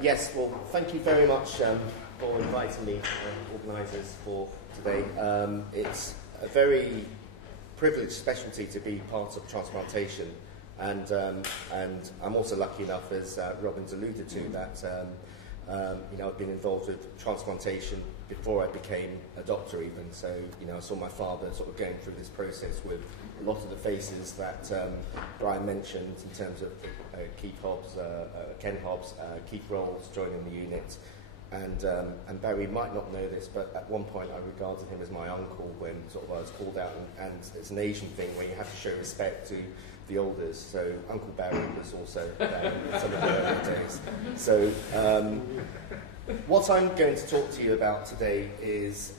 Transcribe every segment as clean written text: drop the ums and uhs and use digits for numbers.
Yes, well, thank you very much for inviting me, organisers, for today. It's a very privileged specialty to be part of transplantation, and I'm also lucky enough, as Robin's alluded to, that I've been involved with transplantation before I became a doctor even. So, I saw my father sort of going through this process with a lot of the faces that Brian mentioned in terms of Keith Hobbs, Ken Hobbs, Keith Rolls joining the unit. And Barry might not know this, but at one point I regarded him as my uncle when sort of I was called out, and it's an Asian thing where you have to show respect to the elders. So Uncle Barry was also there in some of the early days. So what I'm going to talk to you about today is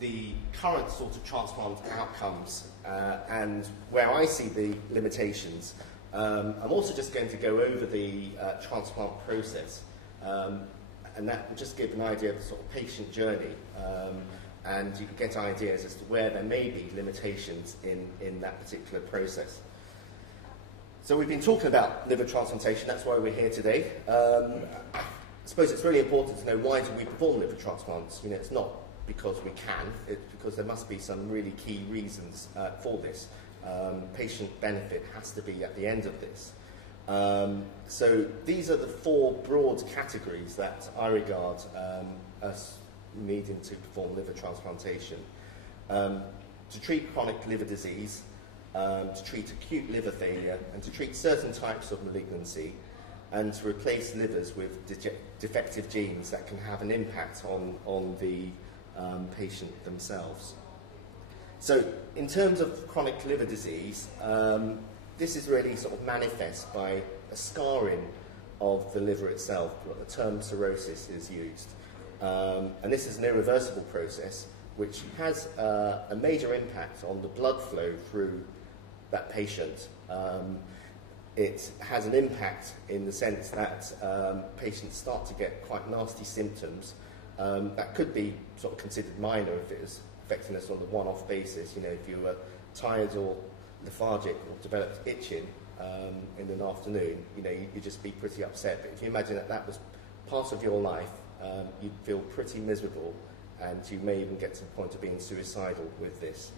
the current sort of transplant outcomes and where I see the limitations. I'm also just going to go over the transplant process. And that will just give an idea of the sort of patient journey, and you can get ideas as to where there may be limitations in that particular process. So we've been talking about liver transplantation, that's why we're here today. I suppose it's really important to know, why do we perform liver transplants? It's not because we can, it's because there must be some really key reasons for this. Patient benefit has to be at the end of this. So these are the four broad categories that I regard us needing to perform liver transplantation. To treat chronic liver disease, to treat acute liver failure, and to treat certain types of malignancy, and to replace livers with defective genes that can have an impact on the patient themselves. So in terms of chronic liver disease, this is really sort of manifest by a scarring of the liver itself. The term cirrhosis is used. And this is an irreversible process which has a major impact on the blood flow through that patient. It has an impact in the sense that patients start to get quite nasty symptoms that could be sort of considered minor if it was affecting us on a one-off basis. If you were tired or lethargic or developed itching in an afternoon, you'd just be pretty upset. But if you imagine that was part of your life, you'd feel pretty miserable, and you may even get to the point of being suicidal with this.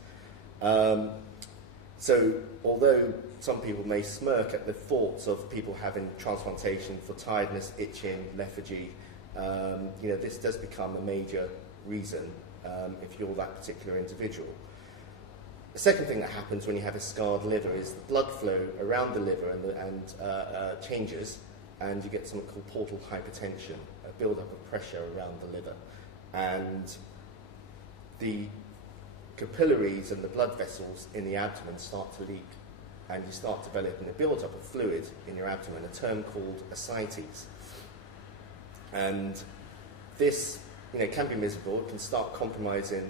So although some people may smirk at the thoughts of people having transplantation for tiredness, itching, lethargy, this does become a major reason if you're that particular individual. The second thing that happens when you have a scarred liver is the blood flow around the liver and changes, and you get something called portal hypertension, a build-up of pressure around the liver. And the capillaries and the blood vessels in the abdomen start to leak, and you start developing a build-up of fluid in your abdomen, a term called ascites. And this can be miserable. It can start compromising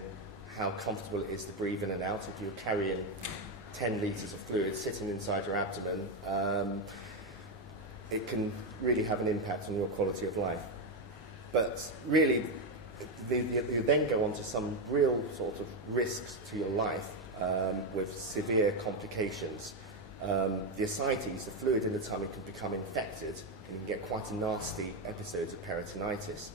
how comfortable it is to breathe in and out. If you're carrying 10 litres of fluid sitting inside your abdomen, it can really have an impact on your quality of life. But really, you then go on to some real sort of risks to your life with severe complications. The ascites, the fluid in the tummy, can become infected, and you can get quite a nasty episodes of peritonitis.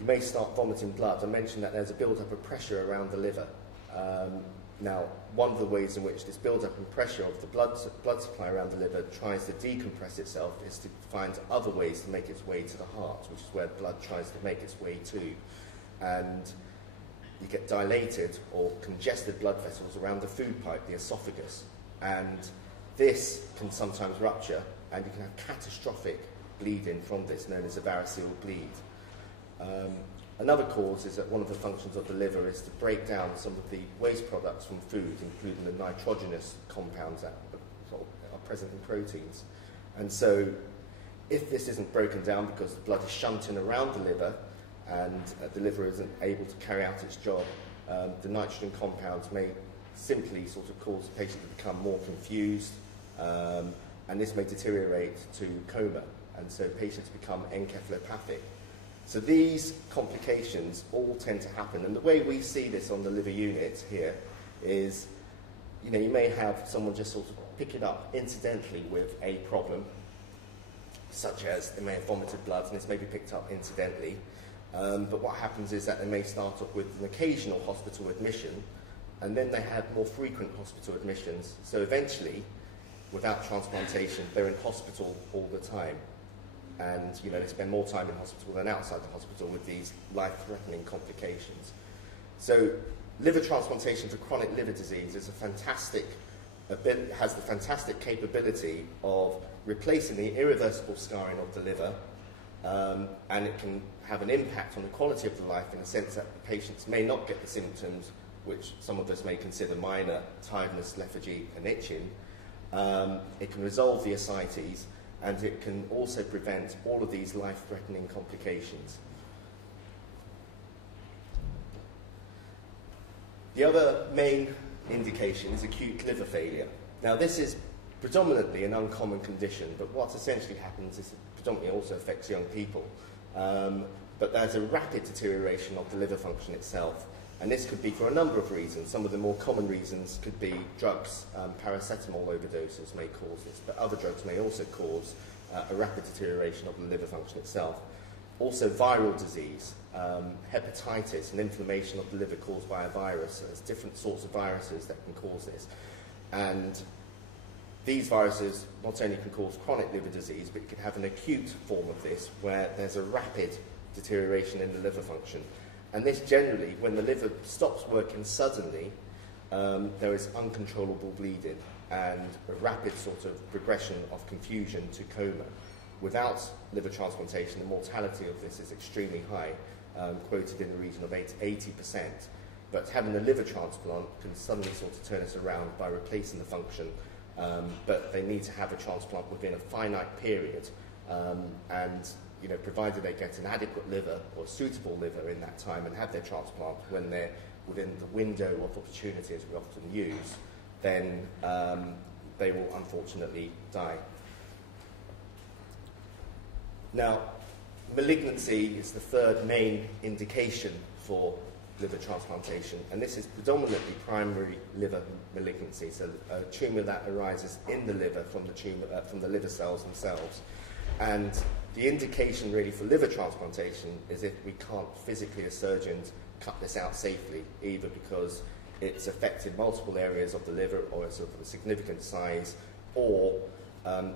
You may start vomiting blood. I mentioned that there's a build-up of pressure around the liver. Now, one of the ways in which this build-up and pressure of the blood supply around the liver tries to decompress itself is to find other ways to make its way to the heart, which is where blood tries to make its way to. And you get dilated or congested blood vessels around the food pipe, the esophagus. And this can sometimes rupture, and you can have catastrophic bleeding from this, known as a variceal bleed. Another cause is that one of the functions of the liver is to break down some of the waste products from food, including the nitrogenous compounds that are present in proteins. And so if this isn't broken down because the blood is shunting around the liver and the liver isn't able to carry out its job, the nitrogen compounds may simply sort of cause the patient to become more confused, and this may deteriorate to coma, and so patients become encephalopathic. So these complications all tend to happen, and the way we see this on the liver unit here is, you may have someone just sort of pick it up incidentally with a problem, such as they may have vomited blood, and this may be picked up incidentally. But what happens is that they may start off with an occasional hospital admission, and then they have more frequent hospital admissions. So eventually, without transplantation, they're in hospital all the time. And they spend more time in hospital than outside the hospital with these life-threatening complications. So liver transplantation for chronic liver disease is has the fantastic capability of replacing the irreversible scarring of the liver, and it can have an impact on the quality of the life in the sense that the patients may not get the symptoms which some of us may consider minor: tiredness, lethargy, and itching. It can resolve the ascites, and it can also prevent all of these life-threatening complications. The other main indication is acute liver failure. Now, this is predominantly an uncommon condition, but what essentially happens is it predominantly also affects young people. But there's a rapid deterioration of the liver function itself, and this could be for a number of reasons. Some of the more common reasons could be drugs. Paracetamol overdoses may cause this, but other drugs may also cause a rapid deterioration of the liver function itself. Also viral disease, hepatitis and inflammation of the liver caused by a virus. There's different sorts of viruses that can cause this. And these viruses not only can cause chronic liver disease, but you can have an acute form of this where there's a rapid deterioration in the liver function. And this generally, when the liver stops working suddenly, there is uncontrollable bleeding and a rapid sort of progression of confusion to coma. Without liver transplantation, the mortality of this is extremely high, quoted in the region of 80%. But having a liver transplant can suddenly sort of turn us around by replacing the function. But they need to have a transplant within a finite period, and provided they get an adequate liver or a suitable liver in that time and have their transplant when they're within the window of opportunity, as we often use, then they will unfortunately die. Now, malignancy is the third main indication for liver transplantation, and this is predominantly primary liver malignancy, so a tumour that arises in the liver from the liver cells themselves. And the indication really for liver transplantation is if we can't physically, as surgeons, cut this out safely, either because it's affected multiple areas of the liver or it's of a significant size, or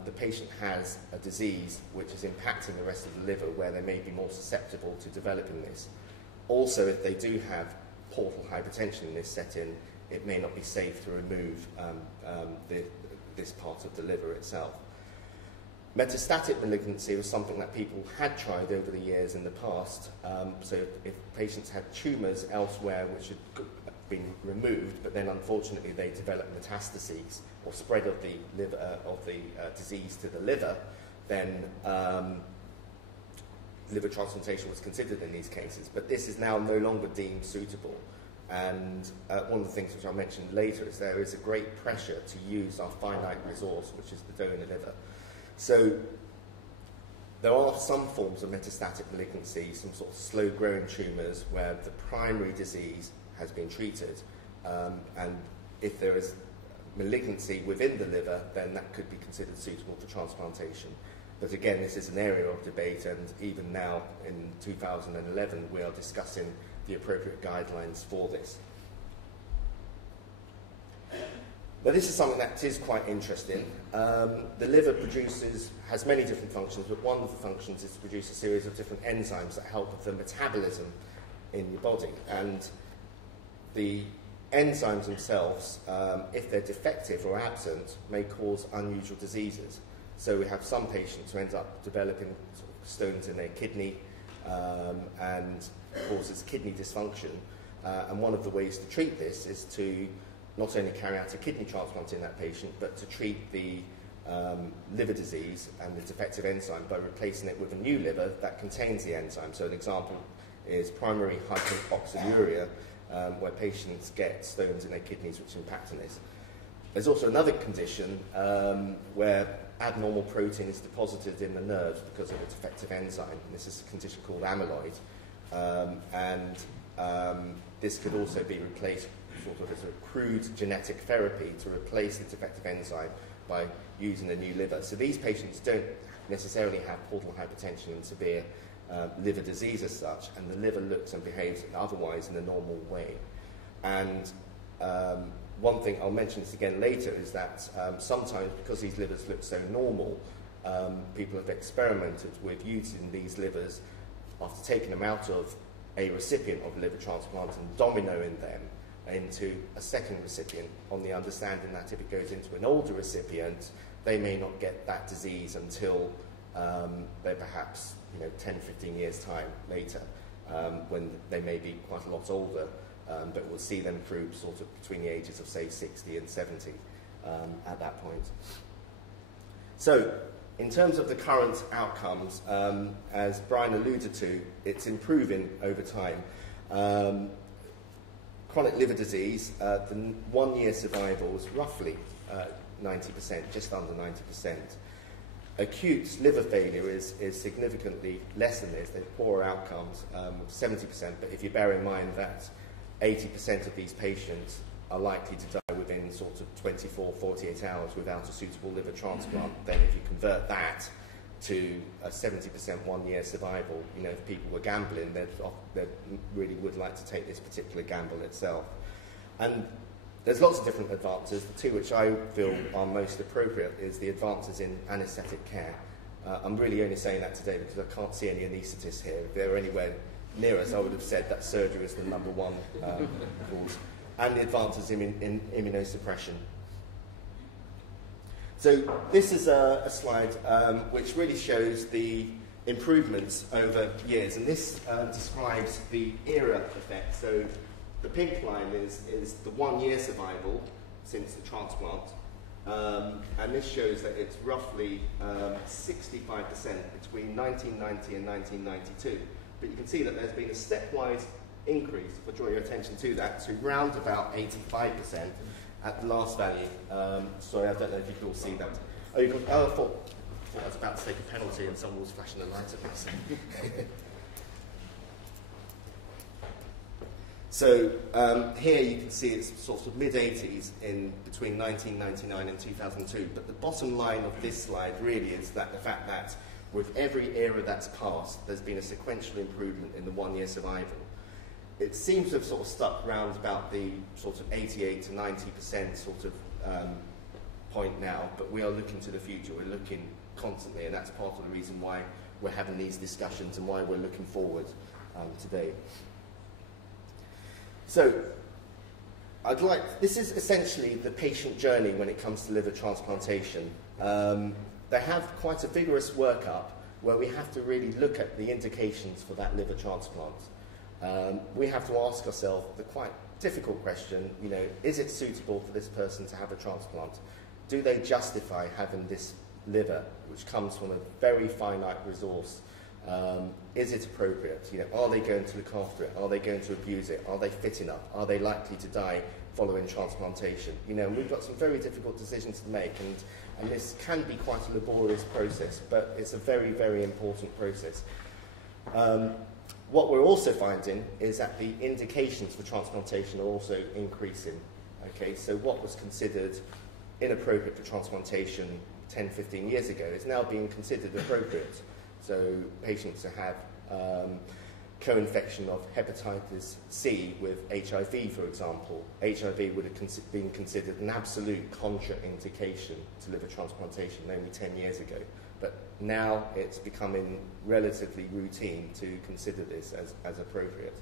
the patient has a disease which is impacting the rest of the liver where they may be more susceptible to developing this. Also, if they do have portal hypertension in this setting, it may not be safe to remove this part of the liver itself. Metastatic malignancy was something that people had tried over the years in the past. So if patients had tumours elsewhere which had been removed, but then unfortunately they developed metastases or spread of the liver disease to the liver, then liver transplantation was considered in these cases. But this is now no longer deemed suitable. And one of the things which I'll mention later is there is a great pressure to use our finite resource, which is the donor liver. So there are some forms of metastatic malignancy, some sort of slow-growing tumours where the primary disease has been treated, and if there is malignancy within the liver, then that could be considered suitable for transplantation. But again, this is an area of debate, and even now in 2011 we are discussing the appropriate guidelines for this. Now, this is something that is quite interesting. The liver has many different functions, but one of the functions is to produce a series of different enzymes that help with the metabolism in your body. And the enzymes themselves, if they're defective or absent, may cause unusual diseases. So we have some patients who end up developing sort of stones in their kidney and causes kidney dysfunction. And one of the ways to treat this is to not only carry out a kidney transplant in that patient, but to treat the liver disease and the defective enzyme by replacing it with a new liver that contains the enzyme. So an example is primary hyperoxaluria, where patients get stones in their kidneys which impact on this. There's also another condition where abnormal protein is deposited in the nerves because of a defective enzyme. And this is a condition called amyloid. This could also be replaced sort of as a crude genetic therapy to replace the defective enzyme by using a new liver. So these patients don't necessarily have portal hypertension and severe liver disease as such, and the liver looks and behaves otherwise in a normal way. And one thing, I'll mention this again later, is that sometimes because these livers look so normal, people have experimented with using these livers after taking them out of a recipient of a liver transplant and dominoing them into a second recipient, on the understanding that if it goes into an older recipient, they may not get that disease until they're perhaps 10, 15 years time later, when they may be quite a lot older, but we'll see them through sort of between the ages of, say, 60 and 70 at that point. So, in terms of the current outcomes, as Brian alluded to, it's improving over time. Chronic liver disease, the 1-year survival is roughly 90%, just under 90%. Acute liver failure is significantly less than this. There's poorer outcomes, 70%, but if you bear in mind that 80% of these patients are likely to die within sort of 24, 48 hours without a suitable liver transplant, then if you convert that to a 70% 1-year survival, if people were gambling, they really would like to take this particular gamble itself. And there's lots of different advances. The two which I feel are most appropriate is the advances in anaesthetic care. I'm really only saying that today because I can't see any anaesthetists here. If they were anywhere near us, I would have said that surgery is the number one cause. And the advances in immunosuppression. So this is a slide which really shows the improvements over years, and this describes the era effect. So the pink line is the 1-year survival since the transplant, and this shows that it's roughly 65% between 1990 and 1992. But you can see that there's been a stepwise increase, if I draw your attention to that, to round about 85% at the last value. Sorry, I don't know if you can all see that. Oh, I thought I was about to take a penalty and someone was flashing a light at me. So here you can see it's sort of mid-80s in between 1999 and 2002. But the bottom line of this slide really is that the fact that with every era that's passed, there's been a sequential improvement in the 1-year survival. It seems to have sort of stuck around about the sort of 88 to 90% sort of point now, but we are looking to the future. We're looking constantly, and that's part of the reason why we're having these discussions and why we're looking forward today. So, this is essentially the patient journey when it comes to liver transplantation. They have quite a vigorous workup where we have to really look at the indications for that liver transplant. We have to ask ourselves the quite difficult question, is it suitable for this person to have a transplant? Do they justify having this liver, which comes from a very finite resource? Is it appropriate? Are they going to look after it? Are they going to abuse it? Are they fit enough? Are they likely to die following transplantation? And we've got some very difficult decisions to make, and this can be quite a laborious process, but it's a very, very important process. What we're also finding is that the indications for transplantation are also increasing. Okay, so what was considered inappropriate for transplantation 10, 15 years ago is now being considered appropriate. So patients who have co-infection of hepatitis C with HIV, for example, HIV would have been considered an absolute contraindication to liver transplantation only 10 years ago. But now it's becoming relatively routine to consider this as appropriate.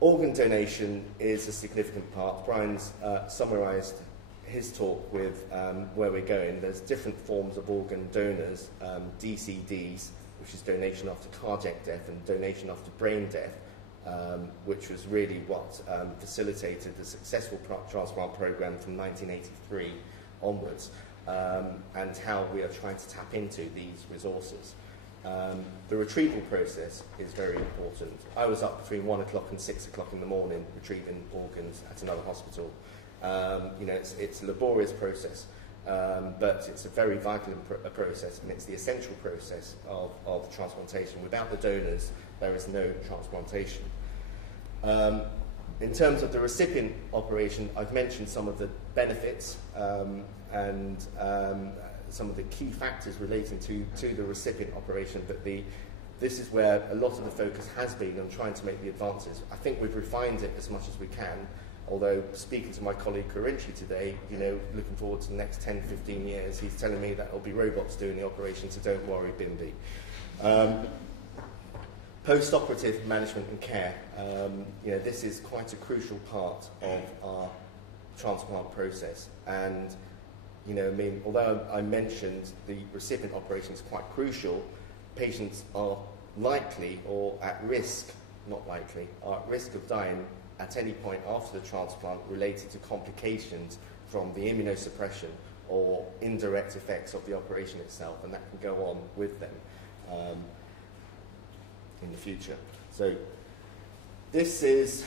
Organ donation is a significant part. Brian's summarised his talk with where we're going. There's different forms of organ donors, DCDs, which is donation after cardiac death, and donation after brain death, which was really what facilitated the successful transplant program from 1983 onwards. And how we are trying to tap into these resources. The retrieval process is very important. I was up between 1 o'clock and 6 o'clock in the morning retrieving organs at another hospital. It's a laborious process, but it's a very vital process, and it's the essential process of transplantation. Without the donors, there is no transplantation. In terms of the recipient operation, I've mentioned some of the benefits and some of the key factors relating to the recipient operation, but this is where a lot of the focus has been on trying to make the advances. I think we've refined it as much as we can, although speaking to my colleague Corinci today, looking forward to the next 10, 15 years, he's telling me that it'll be robots doing the operation, so don't worry, Bimbi. Post-operative management and care. This is quite a crucial part of our transplant process. And, although I mentioned the recipient operation is quite crucial, patients are likely or at risk, not likely, are at risk of dying at any point after the transplant related to complications from the immunosuppression or indirect effects of the operation itself, and that can go on with them in the future. So this is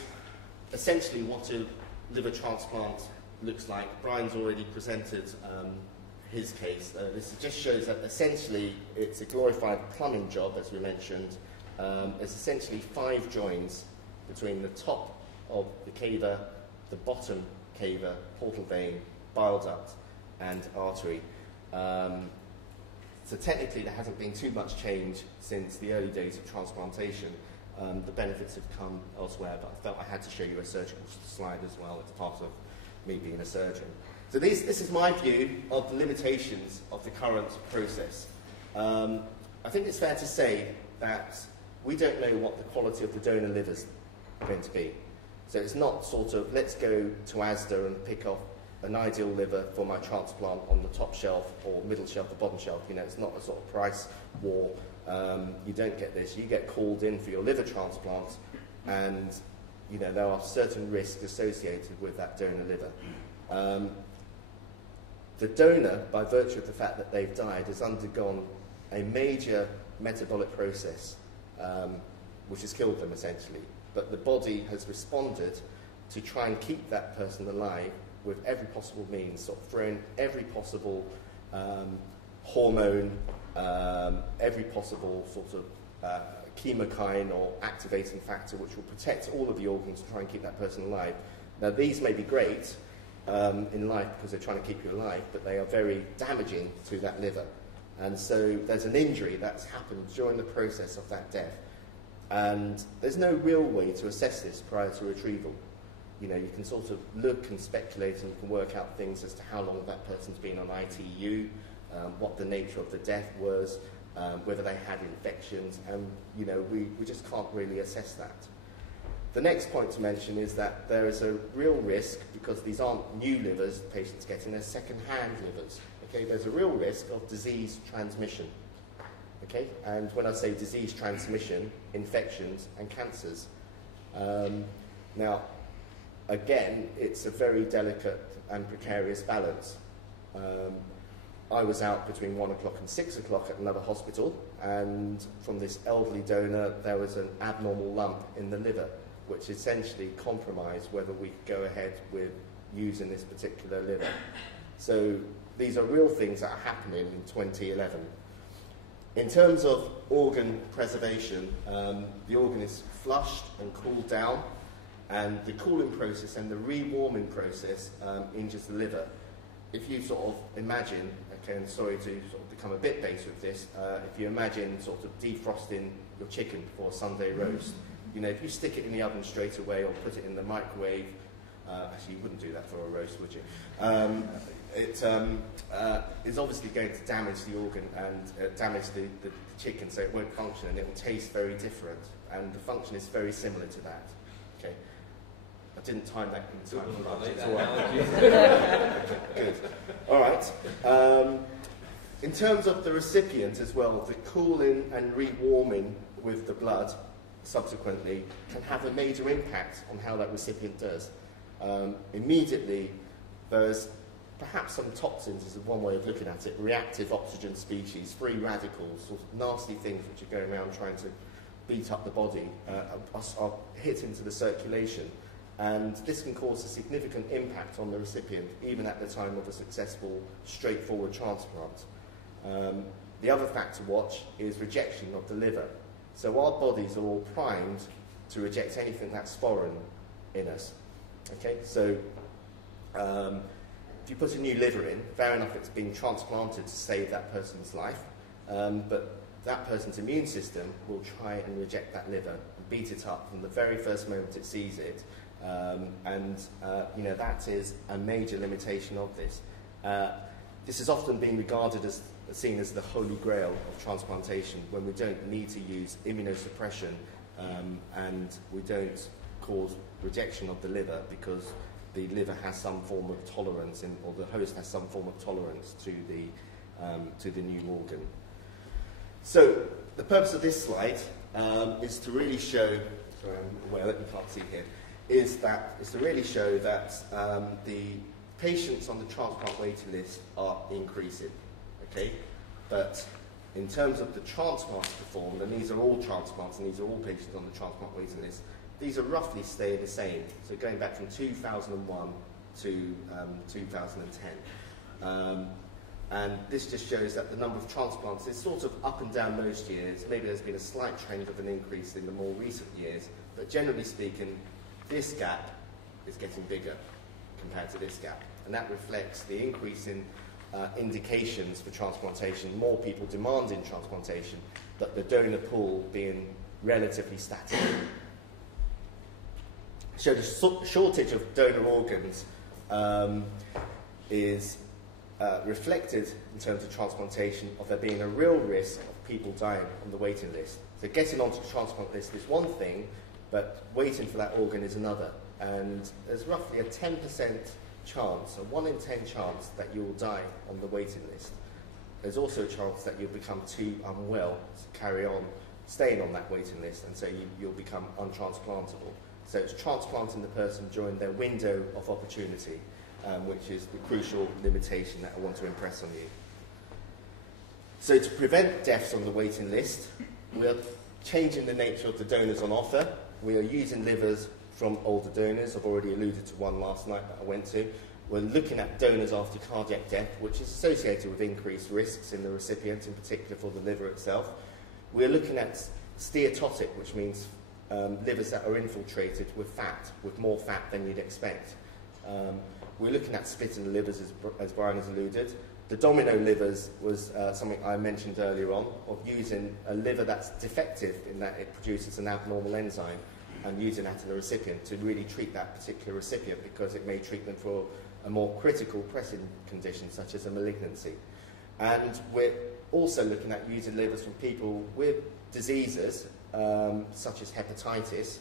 essentially what a liver transplant looks like. Brian's already presented his case. This just shows that essentially it's a glorified plumbing job, as we mentioned. It's essentially 5 joins between the top of the cava, the bottom cava, portal vein, bile duct, and artery. So technically there hasn't been too much change since the early days of transplantation. The benefits have come elsewhere, but I felt I had to show you a surgical slide as well as part of me being a surgeon. So this is my view of the limitations of the current process. I think it's fair to say that we don't know what the quality of the donor liver is going to be. So it's not sort of, let's go to Asda and pick off an ideal liver for my transplant on the top shelf or middle shelf, the bottom shelf. It's not a sort of price war. You don't get this. You get called in for your liver transplant, and there are certain risks associated with that donor liver. The donor, by virtue of the fact that they've died, has undergone a major metabolic process, which has killed them essentially. But the body has responded to try and keep that person alive with every possible means, sort of throwing every possible hormone, every possible sort of chemokine or activating factor, which will protect all of the organs and try and keep that person alive. Now, these may be great in life because they're trying to keep you alive, but they are very damaging to that liver. And so there's an injury that's happened during the process of that death. And there's no real way to assess this prior to retrieval. You can sort of look and speculate, and you can work out things as to how long that person's been on ITU, what the nature of the death was, whether they had infections, and we just can't really assess that. The next point to mention is that there is a real risk, because these aren't new livers patients getting, they're second-hand livers. Okay, there's a real risk of disease transmission. Okay, and when I say disease transmission, infections and cancers. Now, again, it's a very delicate and precarious balance. I was out between 1 o'clock and 6 o'clock at another hospital, and from this elderly donor, there was an abnormal lump in the liver, which essentially compromised whether we could go ahead with using this particular liver. So these are real things that are happening in 2011. In terms of organ preservation, the organ is flushed and cooled down, and the cooling process and the rewarming process injures the liver. If you sort of imagine, okay, and sorry to sort of become a bit base with this, if you imagine sort of defrosting your chicken before a Sunday roast, if you stick it in the oven straight away or put it in the microwave, actually you wouldn't do that for a roast, would you? It is obviously going to damage the organ and damage the chicken, so it won't function, and it will taste very different, and the function is very similar to that. Okay. I didn't time that in time for lunch. It's all right. Good. All right. In terms of the recipient as well, the cooling and rewarming with the blood subsequently can have a major impact on how that recipient does. Immediately, there's perhaps some toxins, is one way of looking at it, reactive oxygen species, free radicals, sort of nasty things which are going around trying to beat up the body, are hit into the circulation. And this can cause a significant impact on the recipient, even at the time of a successful, straightforward transplant. The other fact to watch is rejection of the liver. So our bodies are all primed to reject anything that's foreign. in us. Okay, so if you put a new liver in, fair enough, it's been transplanted to save that person's life, but that person's immune system will try and reject that liver and beat it up from the very first moment it sees it. That is a major limitation of this. This has often been regarded as seen as the holy grail of transplantation, when we don't need to use immunosuppression and we don't cause rejection of the liver because the liver has some form of tolerance or the host has some form of tolerance to the new organ. So the purpose of this slide is to really show, sorry, I'm aware that you can't see here, is to really show that the patients on the transplant waiting list are increasing, okay? But in terms of the transplants performed, and these are all transplants and these are all patients on the transplant waiting list, these are roughly staying the same. So going back from 2001 to 2010. And this just shows that the number of transplants is sort of up and down most years. Maybe there's been a slight trend of an increase in the more recent years, but generally speaking, this gap is getting bigger compared to this gap. And that reflects the increase in indications for transplantation, more people demanding transplantation, but the donor pool being relatively static. So the shortage of donor organs is reflected in terms of transplantation of there being a real risk of people dying on the waiting list. So getting onto the transplant list is one thing, but waiting for that organ is another. And there's roughly a 10% chance, a 1 in 10 chance that you'll die on the waiting list. There's also a chance that you'll become too unwell to carry on staying on that waiting list, and so you'll become untransplantable. So it's transplanting the person during their window of opportunity, which is the crucial limitation that I want to impress on you. So to prevent deaths on the waiting list, we are changing the nature of the donors on offer. We are using livers from older donors. I've already alluded to one last night that I went to. We're looking at donors after cardiac death, which is associated with increased risks in the recipient, in particular for the liver itself. We're looking at steatotic, which means livers that are infiltrated with fat, with more fat than you'd expect. We're looking at splitting the livers, as Brian has alluded. The domino livers was something I mentioned earlier on, of using a liver that's defective in that it produces an abnormal enzyme, and using that in a recipient to really treat that particular recipient, because it may treat them for a more critical pressing condition, such as a malignancy. And we're also looking at using livers from people with diseases, such as hepatitis,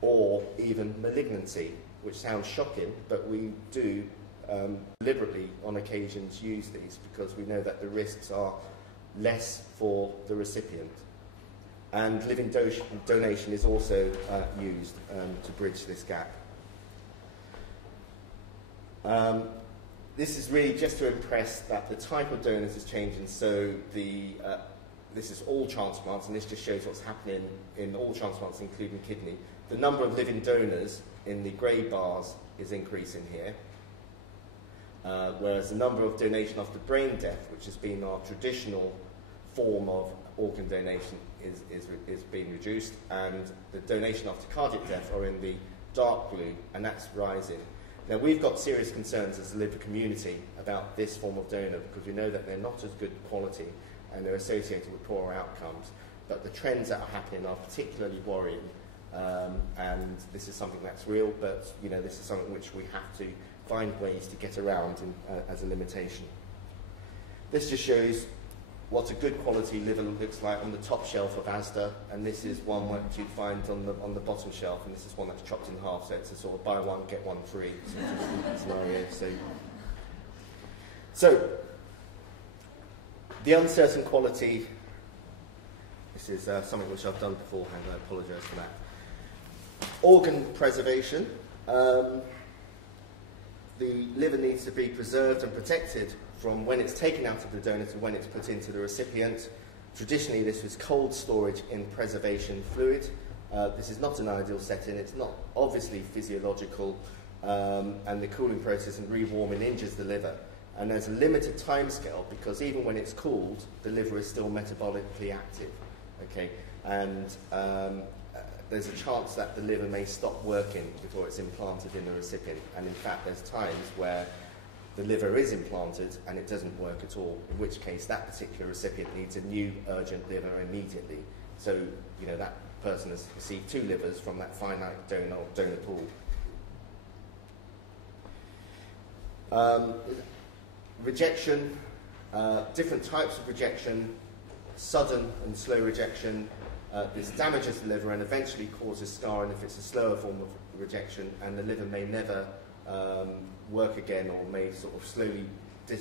or even malignancy, which sounds shocking, but we do deliberately on occasions use these because we know that the risks are less for the recipient. And living donation is also used to bridge this gap. This is really just to impress that the type of donors is changing. So this is all transplants, and this just shows what's happening in all transplants, including kidney. The number of living donors in the grey bars is increasing here, whereas the number of donation after brain death, which has been our traditional form of organ donation, is being reduced, and the donation after cardiac death are in the dark blue, and that's rising. Now, we've got serious concerns as a liver community about this form of donor because we know that they're not as good quality and they're associated with poorer outcomes, but the trends that are happening are particularly worrying, and this is something that's real, but this is something which we have to find ways to get around as a limitation. This just shows what a good quality liver looks like on the top shelf of Asda, and this is one that you'd find on the bottom shelf, and this is one that's chopped in half, so it's a sort of buy one, get one free scenario. So the uncertain quality, this is something which I've done beforehand, I apologise for that. Organ preservation. The liver needs to be preserved and protected from when it's taken out of the donor to when it's put into the recipient. Traditionally, this was cold storage in preservation fluid. This is not an ideal setting. It's not obviously physiological, and the cooling process and rewarming injures the liver. And there's a limited time scale because even when it's cooled, the liver is still metabolically active. Okay, and there's a chance that the liver may stop working before it's implanted in the recipient. And in fact, there's times where the liver is implanted and it doesn't work at all, in which case that particular recipient needs a new urgent liver immediately. So, you know, that person has received 2 livers from that finite donor pool. Rejection, different types of rejection, sudden and slow rejection. This damages the liver and eventually causes scarring if it's a slower form of rejection, and the liver may never work again, or may sort of slowly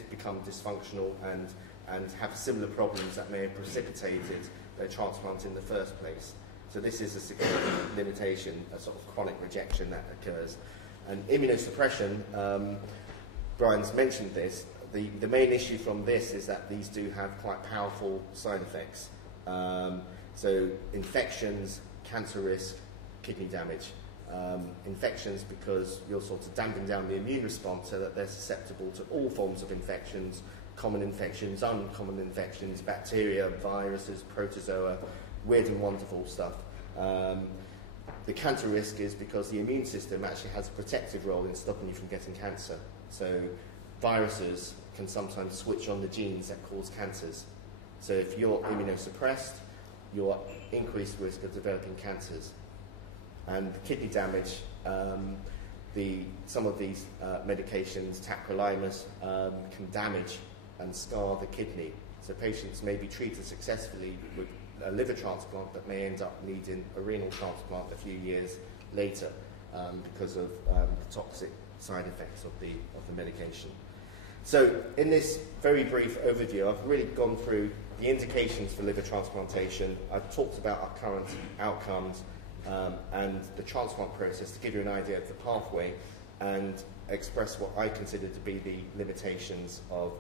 become dysfunctional and have similar problems that may have precipitated their transplant in the first place. So this is a significant limitation, a sort of chronic rejection that occurs. And immunosuppression, Brian's mentioned this, the main issue from this is that these do have quite powerful side effects. So infections, cancer risk, kidney damage. Infections because you're sort of damping down the immune response so that they're susceptible to all forms of infections, common infections, uncommon infections, bacteria, viruses, protozoa, weird and wonderful stuff. The cancer risk is because the immune system actually has a protective role in stopping you from getting cancer. So viruses can sometimes switch on the genes that cause cancers. So if you're immunosuppressed, you're at increased risk of developing cancers. And kidney damage, some of these medications, tacrolimus, can damage and scar the kidney. So patients may be treated successfully with a liver transplant but may end up needing a renal transplant a few years later because of the toxic side effects of the medication. So in this very brief overview, I've really gone through the indications for liver transplantation. I've talked about our current outcomes and the transplant process to give you an idea of the pathway and express what I consider to be the limitations of